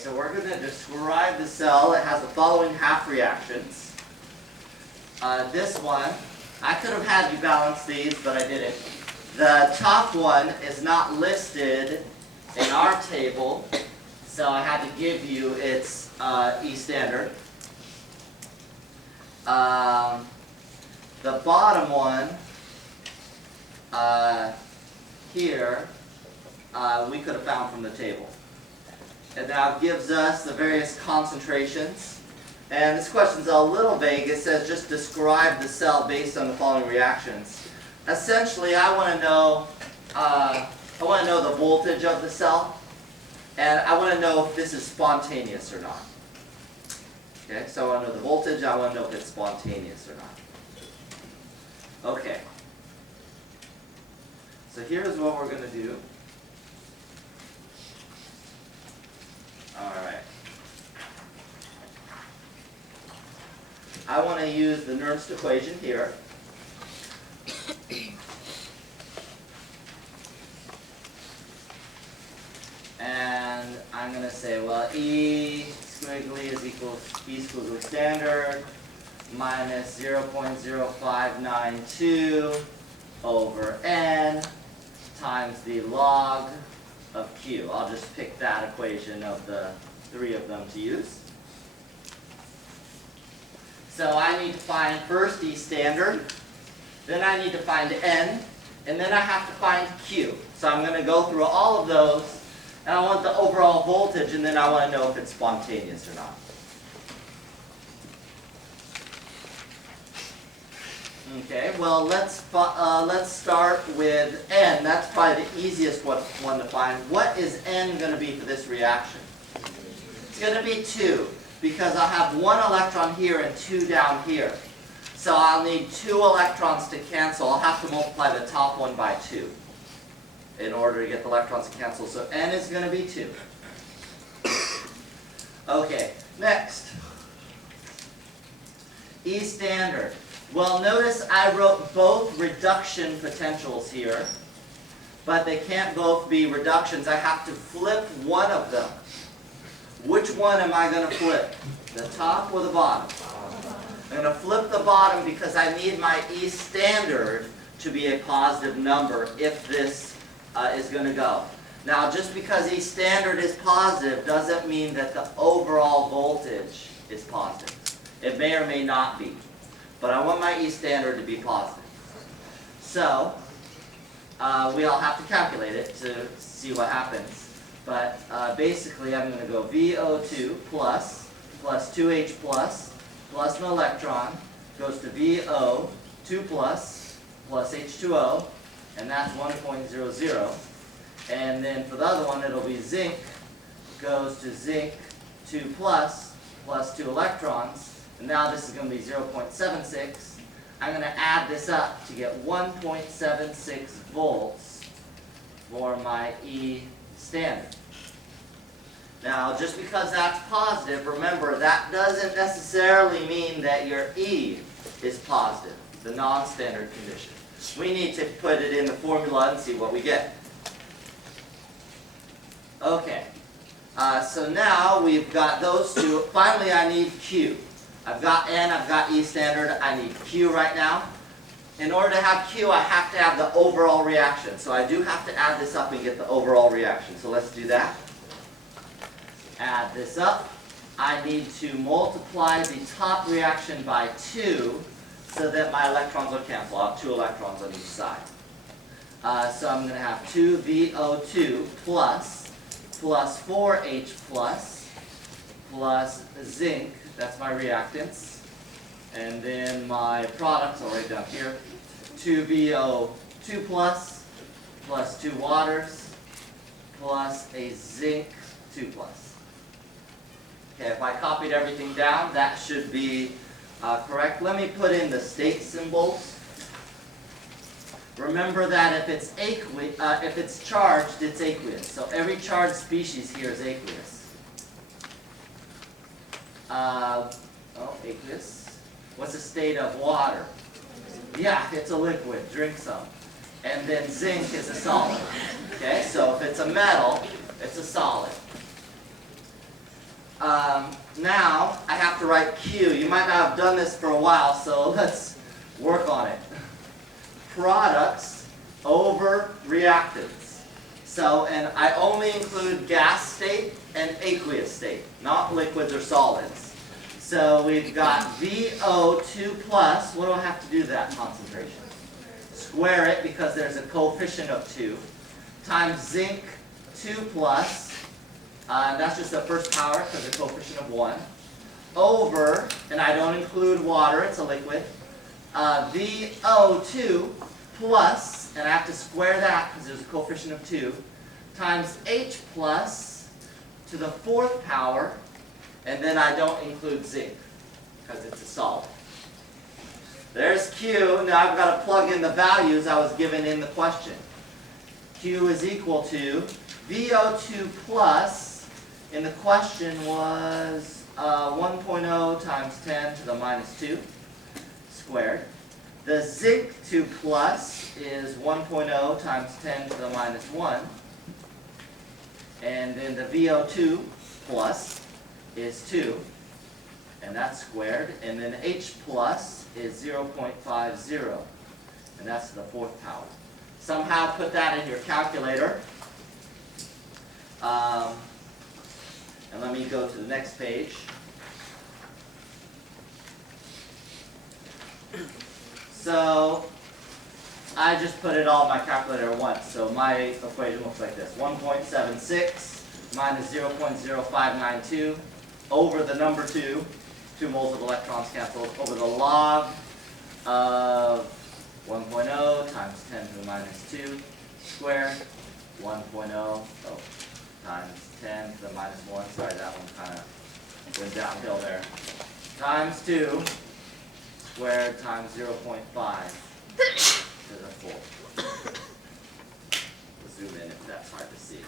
so we're going to describe the cell. It has the following half reactions. This one, I could have had you balance these, but I didn't. The top one is not listed in our table, so I had to give you its E standard. The bottom one here, we could have found from the table. It now gives us the various concentrations. And this question's a little vague. It says just describe the cell based on the following reactions. Essentially, I want to know the voltage of the cell, and I want to know if this is spontaneous or not. Okay, so I want to know the voltage. I want to know if it's spontaneous or not. Okay. So here's what we're going to do. All right. I want to use the Nernst equation here. And I'm going to say, well, E squiggly is equal to E squiggly standard minus 0.0592 over N times the log of Q. I'll just pick that equation of the three of them to use. So I need to find first E standard, then I need to find N, and then I have to find Q. So I'm going to go through all of those, and I want the overall voltage, and then I want to know if it's spontaneous or not. Okay, well let's start with N. That's probably the easiest one to find. What is N going to be for this reaction? It's going to be 2, because I'll have 1 electron here and 2 down here. So I'll need 2 electrons to cancel. I'll have to multiply the top one by 2 in order to get the electrons to cancel. So N is going to be 2. Okay, next. E standard. Well, notice I wrote both reduction potentials here, but they can't both be reductions. I have to flip one of them. Which one am I going to flip? The top or the bottom? I'm going to flip the bottom because I need my E standard to be a positive number if this is going to go. Now, just because E standard is positive doesn't mean that the overall voltage is positive. It may or may not be. But I want my E standard to be positive. So, we'll have to calculate it to see what happens. But basically, I'm going to go VO2 plus 2H plus an electron goes to VO2 plus H2O, and that's 1.00. And then for the other one, it'll be zinc goes to zinc 2 plus 2 electrons. And now this is going to be 0.76. I'm going to add this up to get 1.76 volts for my E standard. Now, just because that's positive, remember, that doesn't necessarily mean that your E is positive, the non-standard condition. We need to put it in the formula and see what we get. Okay, so now we've got those two. Finally, I need Q. I've got N, I've got E standard, I need Q right now. In order to have Q, I have to have the overall reaction. So I do have to add this up and get the overall reaction. So let's do that. Add this up. I need to multiply the top reaction by 2 so that my electrons will cancel. I'll have 2 electrons on each side. So I'm going to have 2 VO2 plus 4H plus zinc. That's my reactants. And then my products, I'll write down here, 2 VO2 plus 2 waters plus a zinc 2 plus. Okay, if I copied everything down, that should be correct. Let me put in the state symbols. Remember that if it's charged, it's aqueous. So every charged species here is aqueous. Aqueous. What's the state of water? Yeah, it's a liquid. Drink some. And then zinc is a solid. Okay, so if it's a metal, it's a solid. Now I have to write Q. You might not have done this for a while, so let's work on it. Products over reactants. So, and I only include gas state and aqueous state, not liquids or solids. So we've got VO2 plus, what do I have to do to that concentration? Square it because there's a coefficient of 2, times zinc 2 plus, that's just the first power because the coefficient of 1, over, and I don't include water, it's a liquid, VO2 plus, and I have to square that because there's a coefficient of 2, times H plus to the 4th power, and then I don't include zinc because it's a solid. There's Q. Now I've got to plug in the values I was given in the question. Q is equal to VO2 plus, in the question was 1.0 times 10 to the minus 2 squared. The zinc 2 plus is 1.0 times 10 to the minus 1. And then the VO2 plus is 2, and that's squared. And then H plus is 0.50, and that's the 4th power. Somehow put that in your calculator. And let me go to the next page. So I just put it all in my calculator once. So my equation looks like this. 1.76 minus 0.0592 over the number 2. 2 moles of electrons canceled, over the log of 1.0 times 10 to the minus 2 squared, 1.0 times 10 to the minus 1, sorry that one kind of went downhill there, times 2 squared times 0.5 to the 4. We'll zoom in if that's hard to see.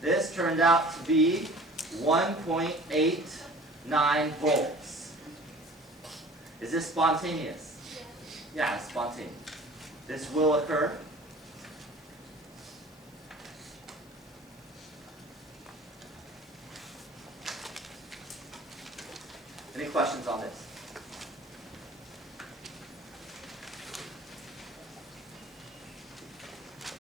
This turned out to be 1.89 volts. Is this spontaneous? Yeah, it's spontaneous. This will occur. Any questions on this?